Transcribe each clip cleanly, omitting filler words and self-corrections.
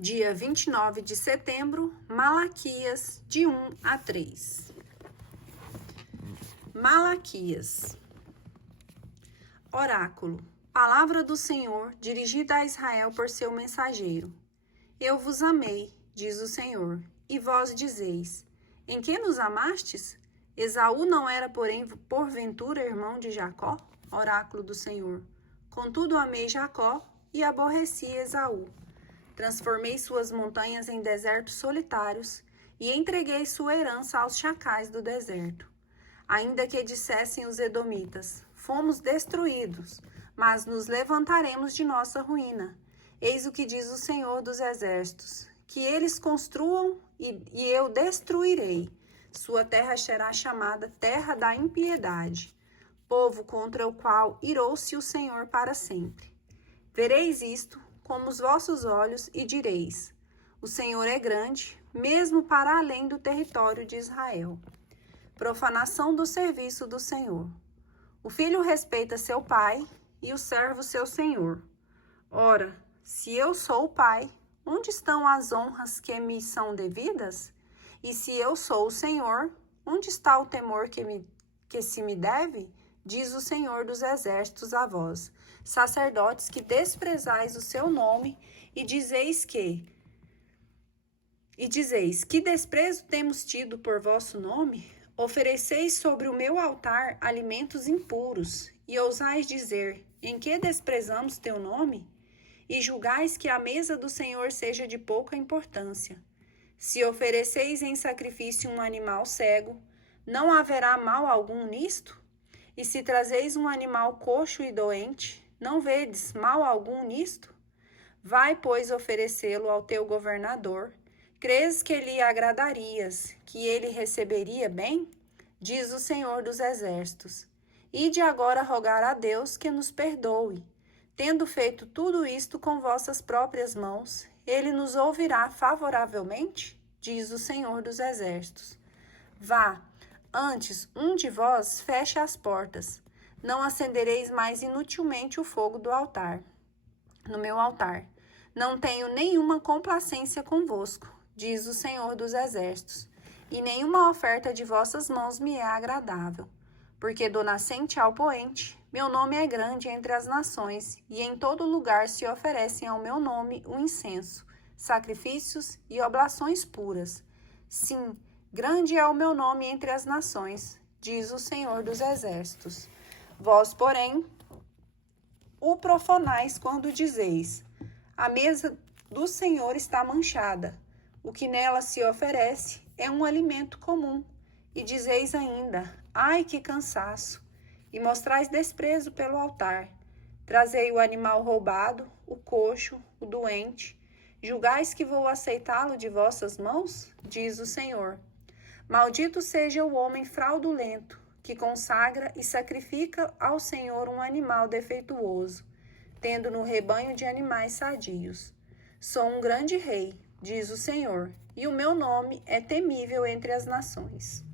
dia 29 de setembro, Malaquias, de 1 a 3. Malaquias. Oráculo. Palavra do Senhor, dirigida a Israel por seu mensageiro. Eu vos amei, diz o Senhor, e vós dizeis: em que nos amastes? Esaú não era, porém, porventura irmão de Jacó? Oráculo do Senhor. Contudo, amei Jacó e aborreci Esaú. Transformei suas montanhas em desertos solitários e entreguei sua herança aos chacais do deserto. Ainda que dissessem os edomitas: fomos destruídos, mas nos levantaremos de nossa ruína. Eis o que diz o Senhor dos Exércitos: que eles construam e eu destruirei. Sua terra será chamada terra da impiedade, povo contra o qual irou-se o Senhor para sempre. Vereis isto como os vossos olhos e direis: o Senhor é grande, mesmo para além do território de Israel. Profanação do serviço do Senhor. O filho respeita seu pai e o servo seu senhor. Ora, se eu sou o pai, onde estão as honras que me são devidas? E se eu sou o Senhor, onde está o temor que se me deve? Diz o Senhor dos Exércitos a vós, sacerdotes que desprezais o seu nome, e dizeis que desprezo temos tido por vosso nome? Ofereceis sobre o meu altar alimentos impuros, e ousais dizer: em que desprezamos teu nome? E julgais que a mesa do Senhor seja de pouca importância. Se ofereceis em sacrifício um animal cego, não haverá mal algum nisto? E se trazeis um animal coxo e doente, não vedes mal algum nisto? Vai, pois, oferecê-lo ao teu governador. Crês que lhe agradarias, que ele receberia bem? Diz o Senhor dos Exércitos. Ide agora rogar a Deus que nos perdoe. Tendo feito tudo isto com vossas próprias mãos, ele nos ouvirá favoravelmente? Diz o Senhor dos Exércitos. Vá, antes um de vós feche as portas. Não acendereis mais inutilmente o fogo do altar. No meu altar. Não tenho nenhuma complacência convosco, diz o Senhor dos Exércitos, e nenhuma oferta de vossas mãos me é agradável. Porque do nascente ao poente, meu nome é grande entre as nações, e em todo lugar se oferecem ao meu nome o incenso, sacrifícios e oblações puras. Sim, grande é o meu nome entre as nações, diz o Senhor dos Exércitos. Vós, porém, o profanais quando dizeis: a mesa do Senhor está manchada, o que nela se oferece é um alimento comum. E dizeis ainda: ai, que cansaço! E mostrais desprezo pelo altar. Trazei o animal roubado, o coxo, o doente. Julgais que vou aceitá-lo de vossas mãos? Diz o Senhor. Maldito seja o homem fraudulento, que consagra e sacrifica ao Senhor um animal defeituoso, tendo no rebanho de animais sadios. Sou um grande rei, diz o Senhor, e o meu nome é temível entre as nações.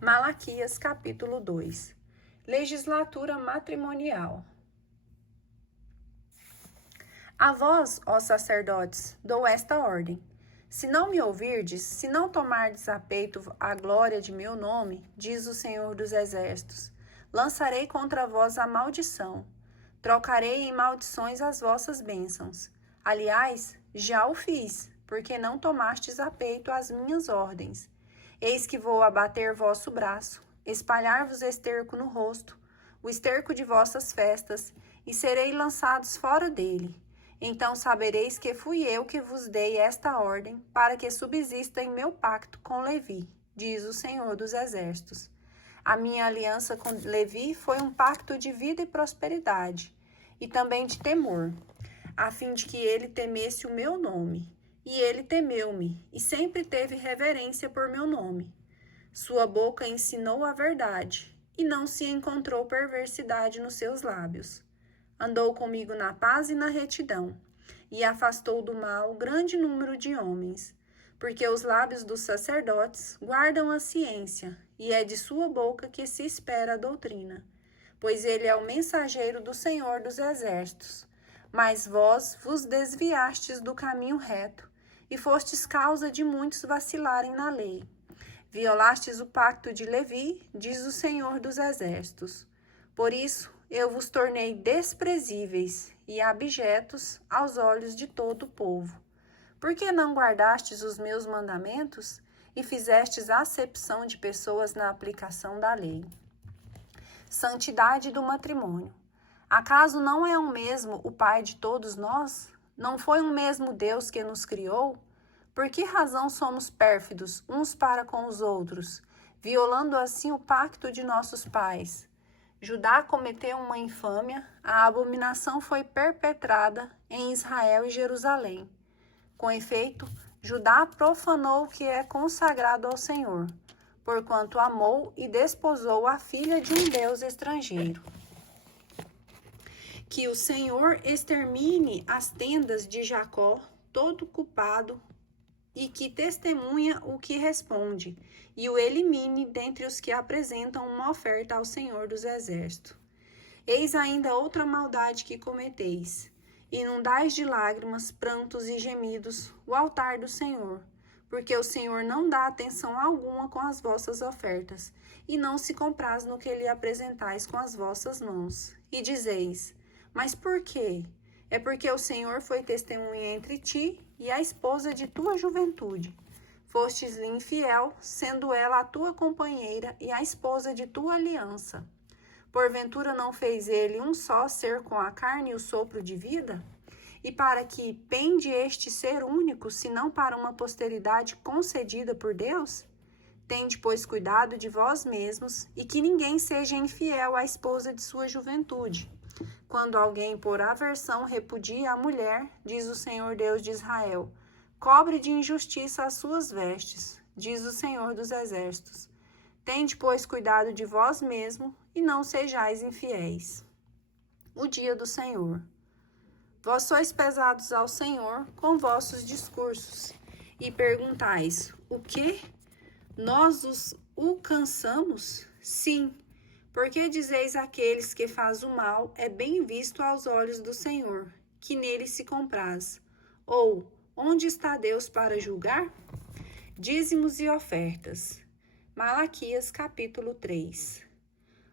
Malaquias, capítulo 2. Legislatura matrimonial. A vós, ó sacerdotes, dou esta ordem. Se não me ouvirdes, se não tomardes a peito a glória de meu nome, diz o Senhor dos Exércitos, lançarei contra vós a maldição. Trocarei em maldições as vossas bênçãos. Aliás, já o fiz, porque não tomastes a peito as minhas ordens. Eis que vou abater vosso braço, espalhar-vos esterco no rosto, o esterco de vossas festas, e serei lançados fora dele. Então sabereis que fui eu que vos dei esta ordem, para que subsista em meu pacto com Levi, diz o Senhor dos Exércitos. A minha aliança com Levi foi um pacto de vida e prosperidade, e também de temor, a fim de que ele temesse o meu nome. E ele temeu-me, e sempre teve reverência por meu nome. Sua boca ensinou a verdade, e não se encontrou perversidade nos seus lábios. Andou comigo na paz e na retidão, e afastou do mal grande número de homens. Porque os lábios dos sacerdotes guardam a ciência, e é de sua boca que se espera a doutrina. Pois ele é o mensageiro do Senhor dos Exércitos. Mas vós vos desviastes do caminho reto, e fostes causa de muitos vacilarem na lei. Violastes o pacto de Levi, diz o Senhor dos Exércitos. Por isso eu vos tornei desprezíveis e abjetos aos olhos de todo o povo. Por que não guardastes os meus mandamentos e fizestes acepção de pessoas na aplicação da lei? Santidade do matrimônio. Acaso não é um mesmo o Pai de todos nós? Não foi um mesmo Deus que nos criou? Por que razão somos pérfidos uns para com os outros, violando assim o pacto de nossos pais? Judá cometeu uma infâmia, a abominação foi perpetrada em Israel e Jerusalém. Com efeito, Judá profanou o que é consagrado ao Senhor, porquanto amou e desposou a filha de um Deus estrangeiro. Que o Senhor extermine as tendas de Jacó, todo culpado, e que testemunha o que responde, e o elimine dentre os que apresentam uma oferta ao Senhor dos Exércitos. Eis ainda outra maldade que cometeis: inundais de lágrimas, prantos e gemidos o altar do Senhor, porque o Senhor não dá atenção alguma com as vossas ofertas, e não se compraz no que lhe apresentais com as vossas mãos. E dizeis: mas por quê? É porque o Senhor foi testemunha entre ti e a esposa de tua juventude. Fostes-lhe infiel, sendo ela a tua companheira e a esposa de tua aliança. Porventura não fez ele um só ser com a carne e o sopro de vida? E para que pende este ser único, senão para uma posteridade concedida por Deus? Tende, pois, cuidado de vós mesmos, e que ninguém seja infiel à esposa de sua juventude. Quando alguém por aversão repudia a mulher, diz o Senhor Deus de Israel, cobre de injustiça as suas vestes, diz o Senhor dos Exércitos. Tende, pois, cuidado de vós mesmo, e não sejais infiéis. O dia do Senhor. Vós sois pesados ao Senhor com vossos discursos, e perguntais, o quê? Nós o cansamos? Sim. Porque dizeis àqueles que faz o mal, é bem visto aos olhos do Senhor, que nele se compraz. Ou, onde está Deus para julgar? Dízimos e ofertas. Malaquias capítulo 3.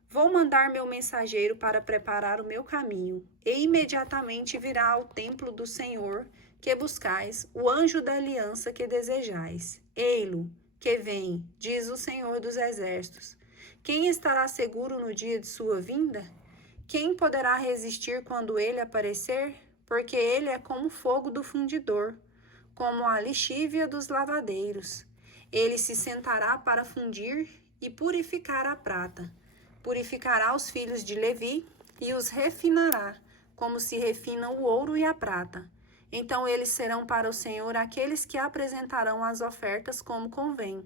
Vou mandar meu mensageiro para preparar o meu caminho, e imediatamente virá ao templo do Senhor que buscais, o anjo da aliança que desejais. Ei-lo, que vem, diz o Senhor dos Exércitos. Quem estará seguro no dia de sua vinda? Quem poderá resistir quando ele aparecer? Porque ele é como o fogo do fundidor, como a lixívia dos lavadeiros. Ele se sentará para fundir e purificar a prata. Purificará os filhos de Levi e os refinará, como se refina o ouro e a prata. Então eles serão para o Senhor aqueles que apresentarão as ofertas como convém.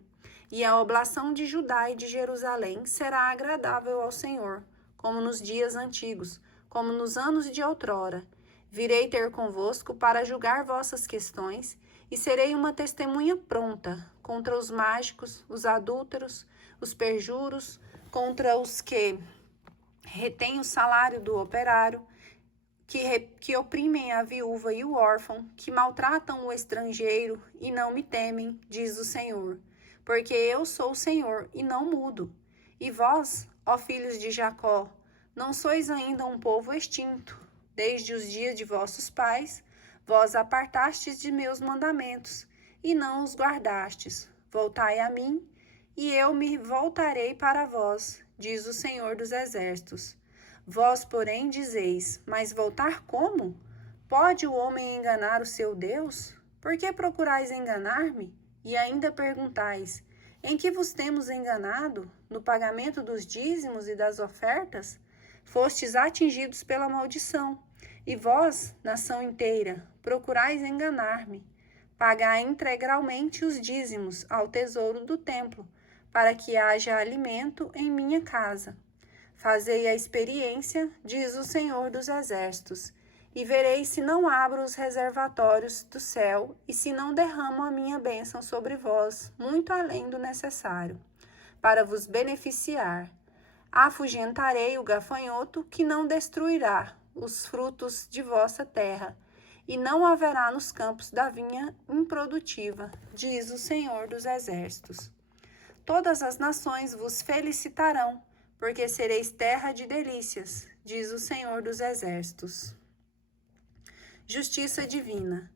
E a oblação de Judá e de Jerusalém será agradável ao Senhor, como nos dias antigos, como nos anos de outrora. Virei ter convosco para julgar vossas questões, e serei uma testemunha pronta contra os mágicos, os adúlteros, os perjuros, contra os que retêm o salário do operário, que oprimem a viúva e o órfão, que maltratam o estrangeiro e não me temem, diz o Senhor. Porque eu sou o Senhor e não mudo. E vós, ó filhos de Jacó, não sois ainda um povo extinto. Desde os dias de vossos pais, vós apartastes de meus mandamentos, e não os guardastes. Voltai a mim, e eu me voltarei para vós, diz o Senhor dos Exércitos. Vós, porém, dizeis, mas voltar como? Pode o homem enganar o seu Deus? Por que procurais enganar-me? E ainda perguntais, em que vos temos enganado? No pagamento dos dízimos e das ofertas? Fostes atingidos pela maldição. E vós, nação inteira, procurais enganar-me. Pagai integralmente os dízimos ao tesouro do templo, para que haja alimento em minha casa. Fazei a experiência, diz o Senhor dos Exércitos, e verei se não abro os reservatórios do céu e se não derramo a minha bênção sobre vós, muito além do necessário, para vos beneficiar. Afugentarei o gafanhoto que não destruirá, os frutos de vossa terra, e não haverá nos campos da vinha improdutiva, diz o Senhor dos Exércitos. Todas as nações vos felicitarão, porque sereis terra de delícias, diz o Senhor dos Exércitos. Justiça divina.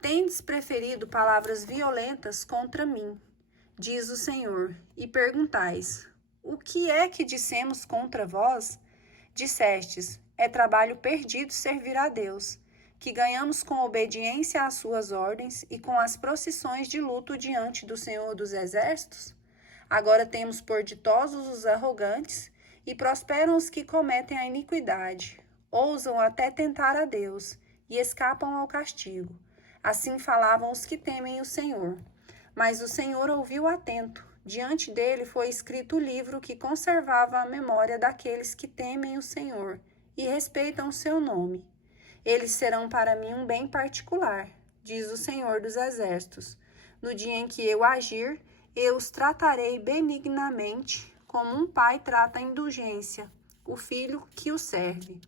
Tendes preferido palavras violentas contra mim, diz o Senhor, e perguntais: o que é que dissemos contra vós? Dissestes: é trabalho perdido servir a Deus, que ganhamos com obediência às suas ordens e com as procissões de luto diante do Senhor dos Exércitos? Agora temos por ditosos os arrogantes, e prosperam os que cometem a iniquidade, ousam até tentar a Deus, e escapam ao castigo. Assim falavam os que temem o Senhor. Mas o Senhor ouviu atento. Diante dele foi escrito o livro que conservava a memória daqueles que temem o Senhor e respeitam o seu nome. Eles serão para mim um bem particular, diz o Senhor dos Exércitos. No dia em que eu agir, eu os tratarei benignamente, como um pai trata a indulgência, o filho que o serve.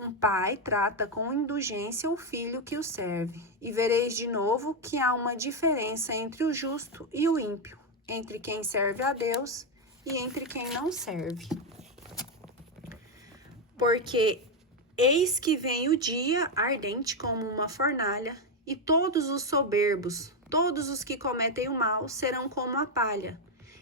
Um pai trata com indulgência o filho que o serve, e vereis de novo que há uma diferença entre o justo e o ímpio, entre quem serve a Deus e entre quem não serve. Porque eis que vem o dia ardente como uma fornalha, e todos os soberbos, todos os que cometem o mal, serão como a palha.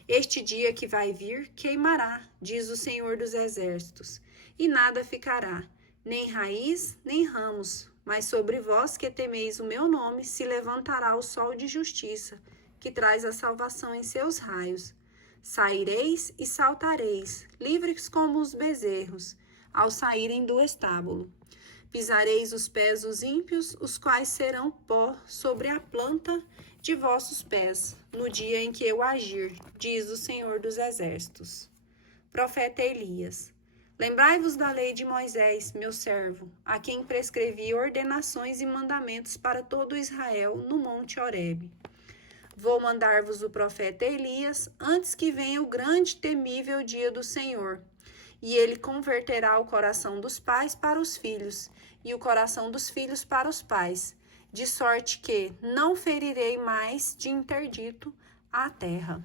Este dia que vai vir queimará, diz o Senhor dos Exércitos, e nada ficará, nem raiz, nem ramos, mas sobre vós que temeis o meu nome se levantará o sol de justiça, que traz a salvação em seus raios. Saireis e saltareis, livres como os bezerros, ao saírem do estábulo. Pisareis os pés dos ímpios, os quais serão pó sobre a planta de vossos pés, no dia em que eu agir, diz o Senhor dos Exércitos. Profeta Elias. Lembrai-vos da lei de Moisés, meu servo, a quem prescrevi ordenações e mandamentos para todo Israel no monte Horebe. Vou mandar-vos o profeta Elias antes que venha o grande e temível dia do Senhor. E ele converterá o coração dos pais para os filhos, e o coração dos filhos para os pais, de sorte que não ferirei mais de interdito a terra.